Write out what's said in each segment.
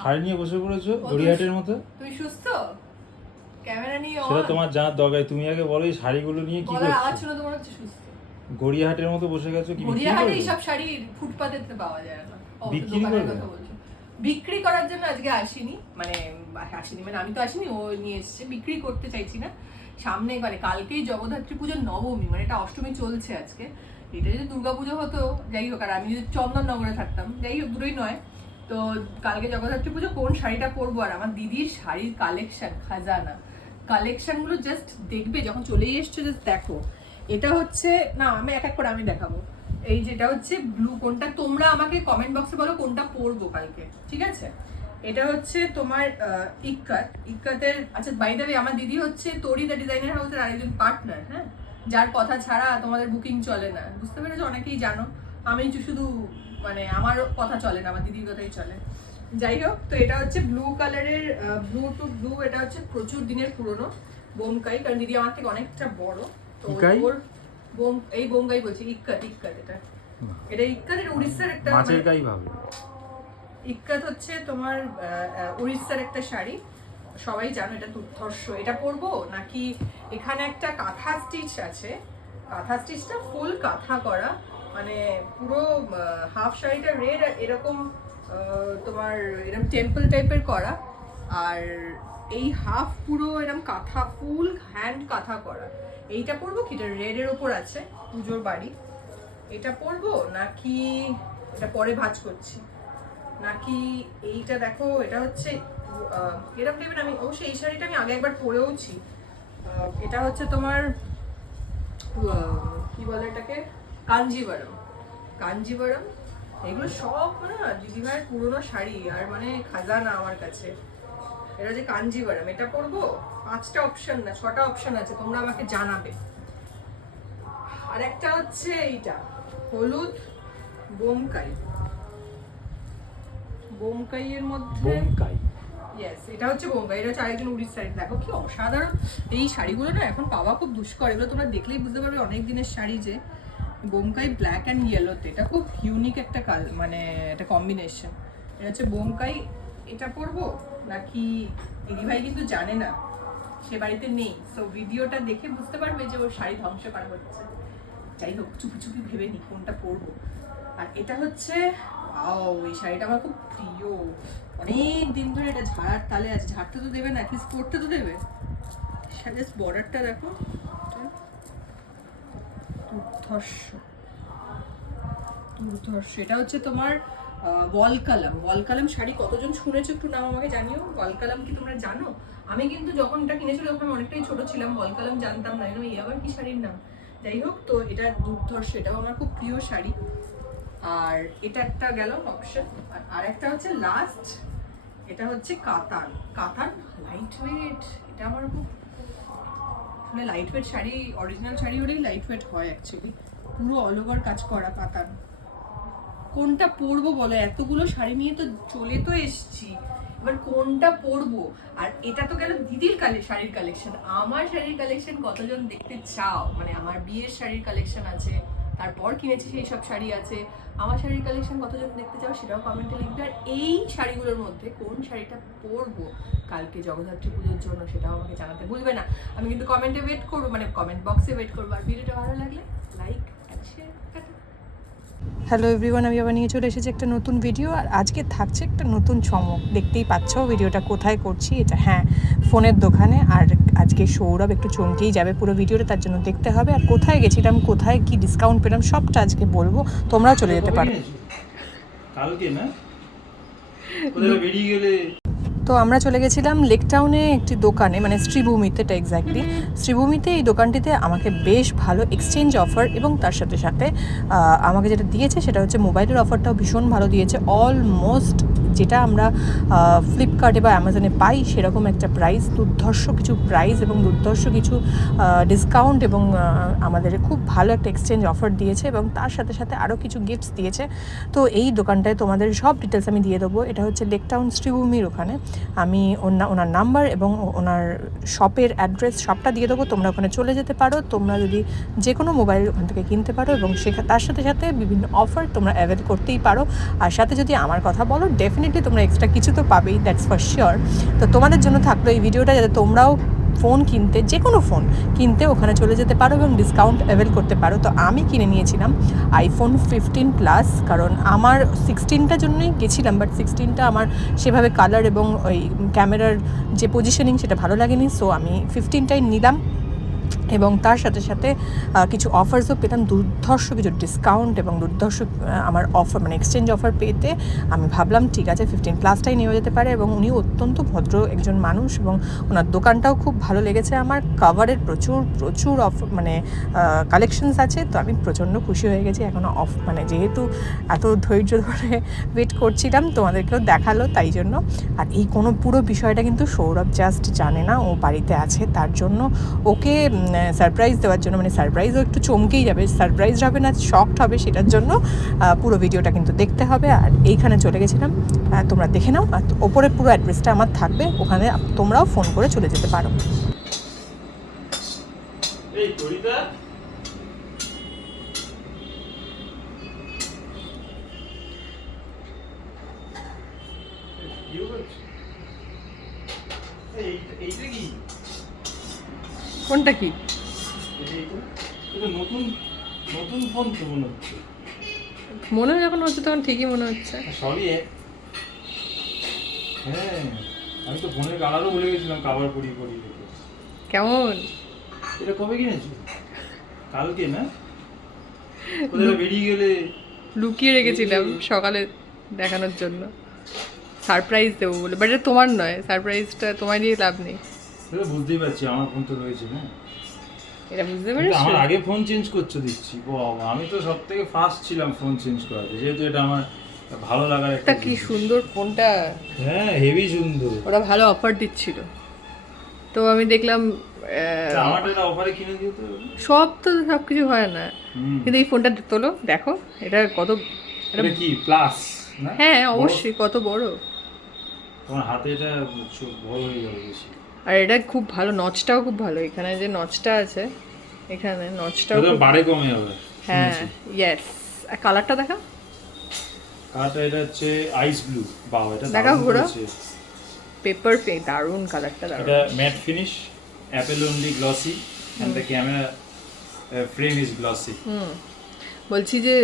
শাড়ি নিয়ে বসে পড়েছো গড়িয়াহাটের মতো। তুই সুস্থ? ক্যামেরা নিয়ে সেটা তোমার জানার দরকার, তুমি আগে বলো এই শাড়িগুলো নিয়ে কি বলার আওয়াজ করছো। শুনে তো মনে হচ্ছে সুস্থ। গড়িয়াহাটের মতো বসে গেছো কি বিক্রি গড়িয়াহাটে করবে? এইসব শাড়ি ফুটপাতেতে পাওয়া যায় না। বিক্রি দোকানের করবে? কথা বলছো। বিক্রি করার জন্য আজকে আসিনি, মানে আমি তো আসিনি, ও নিয়ে এসেছে। বিক্রি করতে চাইছি না। সামনে মানে কালকেই জগদ্ধাত্রী পুজোর নবমী, মানে এটা অষ্টমী চলছে আজকে। এটা যদি দুর্গাপুজো হতো যাই হোক, আর আমি যদি চন্দননগরে থাকতাম যাই হোক, দূরেই নয়। তো কালকে জগদ্ধাত্রী পুজো, কোন শাড়িটা পরবো? আর আমার দিদির শাড়ির কালেকশন খাজানা, কালেকশনগুলো জাস্ট দেখবে যখন চলেই এসছো, জাস্ট দেখো। এটা হচ্ছে না, আমি এক এক করে আমি দেখাবো। এই যেটা হচ্ছে ব্লু, কোনটা তোমরা আমাকে কমেন্ট বক্সে বলো কোনটা পরবো কালকে, ঠিক আছে? এটা হচ্ছে তোমার ইক্কাতের। আচ্ছা, বাই দ্য ওয়ে, আমার দিদি হচ্ছে তোরি দ্য ডিজাইনার হাউসের আরেকজন পার্টনার, হ্যাঁ, যার কথা ছাড়া তোমাদের বুকিং চলে না, বুঝতে পেরেছো? অনেকেই জানো, আমি শুধু মানে আমার কথা চলে না, আমার দিদির কথাই চলে। যাই হোক, তো এটা হচ্ছে ব্লু কালারের, ব্লু টু ব্লু। এটা হচ্ছে প্রচুর দিনের পুরনো বোমকাই, কারণ দিদি আমার থেকে অনেকটা বড়। তো ওর এই বোমকাই বলছি, ইক্কাত এটা ইক্কাত, এটা উড়িষ্যার একটা মাছের গাই ভাবে। ইক্কাত হচ্ছে তোমার উড়িষ্যার একটা শাড়ি, সবাই জানো এটা দুর্ধর্ষ। এটা পরবো নাকি এখানে একটা কাঁথা স্টিচ আছে, কাঁথা স্টিচটা ফুল কাঁথা করা, মানে পুরো হাফ শাড়িটা রেড আর এরকম তোমার এরকম টেম্পল টাইপের করা, আর এই হাফ পুরো এরকম কাঁথা, ফুল হ্যান্ড কাঁথা করা। এইটা পরবো কি? এটা রেডের ওপর আছে, পুজোর বাড়ি। এটা পরবো নাকি এটা পরে ভাঁজ করছি, নাকি এইটা দেখো, এটা হচ্ছে এরকম টাইপের। আমি অবশ্যই এই শাড়িটা আমি আগে একবার পরেওছি। এটা হচ্ছে তোমার কি বলে এটাকে, কাঞ্জিবরম। এগুলো সব না দিদিভাইয়ের পুরোনো শাড়ি, আর মানে খাজানা আমার কাছে। এটা হচ্ছে কাঞ্জিবরম। এটা পরবো? 5টা অপশন না 6টা অপশন আছে, তোমরা আমাকে জানাবে। আর একটা হচ্ছে এইটা হলুদ বোমকাইয়ের মধ্যে বোমকাই। ইয়েস, এটা হচ্ছে বোমকাই। এটা হচ্ছে আরেকজন উড়িষ্যার। দেখো কি অসাধারণ এই শাড়িগুলো না, এখন পাওয়া খুব দুষ্কর। এগুলো তোমরা দেখলেই বুঝতে পারবে অনেক দিনের শাড়ি। যে বোমকাই ব্ল্যাক অ্যান্ড ইয়েলোতে, এটা খুব ইউনিক একটা মানে একটা কম্বিনেশন। এটা হচ্ছে বোমকাই। এটা পরবো নাকি, দিদিভাই কিন্তু জানে না, সে বাড়িতে নেই, সো ভিডিওটা দেখে বুঝতে পারবে যে ওর শাড়ি ধ্বংস করা হচ্ছে। যাই হোক, চুপি চুপি ভেবে নি কোনটা পরবো। আর এটা হচ্ছে এই শাড়িটা আমার খুব প্রিয়, অনেক দিন ধরে এটা ঝাড়ার তালে আছে। ঝাড়তে তো দেবে না, কি পরতে তো দেবে। জাস্ট বর্ডারটা দেখো, দুর্ধর্ষ। এটা হচ্ছে তোমার ওয়ালকালাম শাড়ি। কতজন শুনেছো একটু নাম আমাকে জানিও। ওয়ালকালাম কি তোমরা জানো? আমি কিন্তু যখন এটা কিনেছিল তখন আমি অনেকটাই ছোট ছিলাম, ওয়ালকালাম জানতাম না। এই আবার কি শাড়ির নাম। যাই হোক, তো এটা দুর্ধর্ষ, এটাও আমার খুব প্রিয় শাড়ি। আর এটা একটা গেল অপশন। আর একটা হচ্ছে লাস্ট, এটা হচ্ছে কাতান লাইট ওয়েট। এটা আমার খুব মানে light weight sari, original sari হলেই লাইট ওয়েট হয় অ্যাকচুয়ালি। পুরো অল ওভার কাজ করা কাতান। কোনটা পরবো বলো? এতগুলো শাড়ি নিয়ে তো চলে তো এসছি, এবার কোনটা পরবো? আর এটা তো গেল দিদির শাড়ির কালেকশন। আমার শাড়ির কালেকশন কতজন দেখতে চাও? মানে আমার বিয়ের শাড়ির কালেকশন আছে, তারপর কিনেছি সেই সব শাড়ি আছে। আমার শাড়ির কালেকশন কতজন দেখতে চাও সেটাও কমেন্টে লিখবে। আর এই শাড়িগুলোর মধ্যে কোন শাড়িটা পরবো কালকে জগদ্ধাত্রী পুজোর জন্য সেটাও আমাকে জানাতে ভুলবে না। আমি কিন্তু কমেন্টে ওয়েট করবো, মানে কমেন্ট বক্সে ওয়েট করবো। আর ভিডিওটা ভালো লাগলে like and share. Hello everyone, আমি আবার নিয়ে চলে এসেছি একটা নতুন ভিডিও। আর আজকে থাকছে একটা নতুন চমক, দেখতেই পাচ্ছ ভিডিওটা কোথায় করছি। এটা হ্যাঁ, ফোনের দোকানে। আর আজকে সৌরভ একটু চমকেই যাবে পুরো ভিডিওটা, তার জন্য দেখতে হবে। আর কোথায় গেছিলাম, কোথায় কি ডিসকাউন্ট পেলাম, সবটা আজকে বলবো, তোমরাও চলে যেতে পারো। কালকে না কোথায় বেরিয়ে গেলে? তো আমরা চলে গেছিলাম লেক টাউনে একটি দোকানে, মানে শ্রীভূমিতে, এটা এক্স্যাক্টলি শ্রীভূমিতে। এই দোকানটিতে আমাকে বেশ ভালো এক্সচেঞ্জ অফার, এবং তার সাথে সাথে আমাকে যেটা দিয়েছে সেটা হচ্ছে মোবাইলের অফারটাও ভীষণ ভালো দিয়েছে। অলমোস্ট যেটা আমরা ফ্লিপকার্টে বা অ্যামাজনে পাই সেরকম একটা প্রাইস, দুর্ধর্ষ কিছু প্রাইস এবং দুর্ধর্ষ কিছু ডিসকাউন্ট, এবং আমাদের খুব ভালো একটা এক্সচেঞ্জ অফার দিয়েছে, এবং তার সাথে সাথে আরও কিছু গিফটস দিয়েছে। তো এই দোকানটায় তোমাদের সব ডিটেলস আমি দিয়ে দেবো। এটা হচ্ছে লেক টাউন শ্রীভূমির ওখানে। আমি ওনার নাম্বার এবং ওনার শপের অ্যাড্রেস সবটা দিয়ে দেবো, তোমরা ওখানে চলে যেতে পারো। তোমরা যদি যে কোনো মোবাইল ওখান থেকে কিনতে পারো, এবং তার সাথে সাথে বিভিন্ন অফার তোমরা অ্যাভেল করতেই পারো। আর সাথে যদি আমার কথা বলো, ডেফিনেটলি ডেফিনেটলি তোমরা এক্সট্রা কিছু তো পাবেই, দ্যাটস ফর শিওর। তো তোমাদের জন্য থাকলো এই ভিডিওটা, যাতে তোমরাও ফোন কিনতে, যে কোনো ফোন কিনতে ওখানে চলে যেতে পারো এবং ডিসকাউন্ট অ্যাভেল করতে পারো। তো আমি কিনে নিয়েছিলাম আইফোন 15 প্লাস, কারণ আমার 16টার জন্যই গেছিলাম, বাট 16টা আমার সেভাবে কালার এবং ওই ক্যামেরার যে পজিশনিং সেটা ভালো লাগেনি, সো আমি 15টাই নিলাম। এবং তার সাথে সাথে কিছু অফার্সও পেলাম, দুর্ধর্ষ কিছু ডিসকাউন্ট এবং দুর্ধর্ষ আমার অফার মানে এক্সচেঞ্জ অফার পেতে আমি ভাবলাম ঠিক আছে 15 প্লাসটাই নেওয়া যেতে পারে। এবং উনি অত্যন্ত ভদ্র একজন মানুষ এবং ওনার দোকানটাও খুব ভালো লেগেছে আমার। কাভারের প্রচুর মানে কালেকশনস আছে, তো আমি প্রচণ্ড খুশি হয়ে গেছি। এখনও মানে যেহেতু এত ধৈর্য ধরে ওয়েট করছিলাম, তোমাদেরকেও দেখালো তাই জন্য। আর এই কোনো পুরো বিষয়টা কিন্তু সৌরভ জাস্ট জানে না, ও বাড়িতে আছে, তার জন্য ওকে সারপ্রাইজ দেওয়ার জন্য, মানে সারপ্রাইজও একটু চমকেই যাবে, সারপ্রাইজ হবে না শকড হবে, সেটার জন্য পুরো ভিডিওটা কিন্তু দেখতে হবে। আর এইখানে চলে গেছিলাম, তোমরা দেখে নাও। আর ওপরে পুরো অ্যাড্রেসটা আমার থাকবে, ওখানে তোমরাও ফোন করে চলে যেতে পারো। এই ঘড়িটা এইটা কি? কোনটা কি? এটা নতুন নতুন ফোন তো মনে হচ্ছে। মনে যখন হচ্ছে তখন ঠিকই মনে হচ্ছে। সবই হ্যাঁ, আমি তো ফোনের কালারও ভুলে গেছিলাম, কাভার পরিয়ে রেখে। কেমন? এটা কবে কিনেছো? কালকে না? কোথায় বেরিয়ে গেলে? লুকিয়ে রেখেছিলাম সকালে দেখানোর জন্য, সারপ্রাইজ দেবো বলে। বাট এটা তোমার নয়, সারপ্রাইজটা তোমার দিয়ে লাভ নেই। সেটা বুঝতেই পারছি, আমার ফোন তো রয়েছে না। এটা বুঝতে পেরেছো? আমার আগে ফোন চেঞ্জ করছো দেখছি। বাবা, আমি তো সব থেকে ফার্স্ট ছিলাম ফোন চেঞ্জ করাতে, যেহেতু এটা আমার ভালো লাগার একটা কি সুন্দর ফোনটা। হ্যাঁ, হেভি সুন্দর। ওরা ভালো অফার দিচ্ছিল, তো আমি দেখলাম। আমারটা এটা অফারে কিনে দিও তো। সব কিছু হয় না, কিন্তু এই ফোনটা তোলো, দেখো এটা কত। এটা কি প্লাস না? হ্যাঁ অবশ্যই, কত বড়। তোমার হাতে এটা বড় হয়ে যাবে বেশি। আর এটা খুব ভালো, নচটাও খুব ভালো। এখানে যে নচটা আছে, এখানে নচটাও এটা বাড়ে কমে যাবে। হ্যাঁ ইয়েস। আর কালারটা দেখা, কালারটা এটা হচ্ছে আইস ব্লু। বাহ, এটা দেখা ঘোরা দারুণ হয়েছে। পেপার পে, দারুণ কালারটা, দারুণ। এটা matte finish, Apple only glossy and the camera frame is glossy. বলছি যে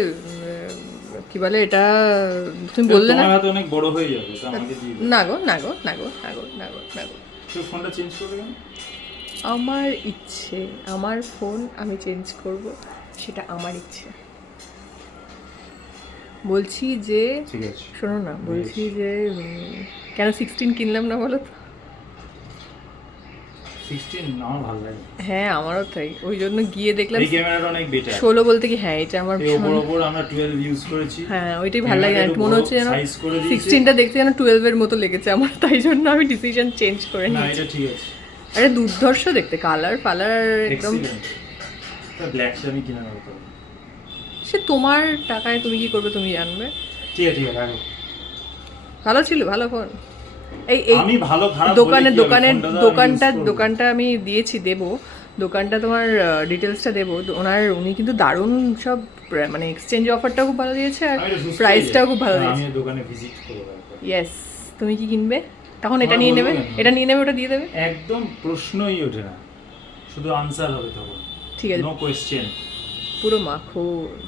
কি বলে এটা, তুমি বললে না তোমার হাতে অনেক বড় হয়ে যাবে, তো আমাকে দিয়ে দাও। না গো না গো না গো না গো না গো না গো। তুই ফোনটা চেঞ্জ করবে কেন? আমার ইচ্ছে, আমার ফোন আমি চেঞ্জ করব, সেটা আমার ইচ্ছে। বলছি যে ঠিক আছে, শোনো না, বলছি যে কেন 16 কিনলাম না বলো তো? 16 আমার ভালো লাগে। হ্যাঁ আমারও তাই, ওই জন্য গিয়ে দেখলাম এই ক্যামেরাটা অনেক বেটার। 16 বলতে কি, হ্যাঁ এটা আমার এই ওপর আমরা 12 ইউজ করেছি। হ্যাঁ ওইটাই ভালো লাগে। আর মনে হচ্ছে যেন সাইজ করে দিয়েছে। 16টা দেখতে যেন 12 এর মতো লেগেছে আমার, তাই জন্য আমি ডিসিশন চেঞ্জ করে না, নিয়েছি। এটা ঠিক আছে। আরে দুর্ধর্ষ দেখতে, কালার একদম। ব্ল্যাকটা আমি কিনে নেবো তো। সে তোমার টাকায়, তুমি কি করবে তুমি জানবে। ঠিক আছে রাখো। ভালো ছিল, ভালো ফোন। এই আমি ভালো খারাপ দোকানটা আমি দিয়েছি, দেবো দোকানটা, তোমার ডিটেলসটা দেবো। উনি কিন্তু দারুণ সব, মানে এক্সচেঞ্জ অফারটাও খুব ভালো দিয়েছে আর প্রাইসটাও খুব ভালো দিয়েছে। আমি দোকানে ভিজিট করব। ইয়েস। তুমি কি কিনবে তখন? এটা নিয়ে নেবে, এটা নিয়ে নেবে, ওটা দিয়ে দেবে। একদম প্রশ্নই ওঠে না, শুধু আনসার হবে তখন। ঠিক আছে, নো কোয়েশ্চেন। পুরো মাখন।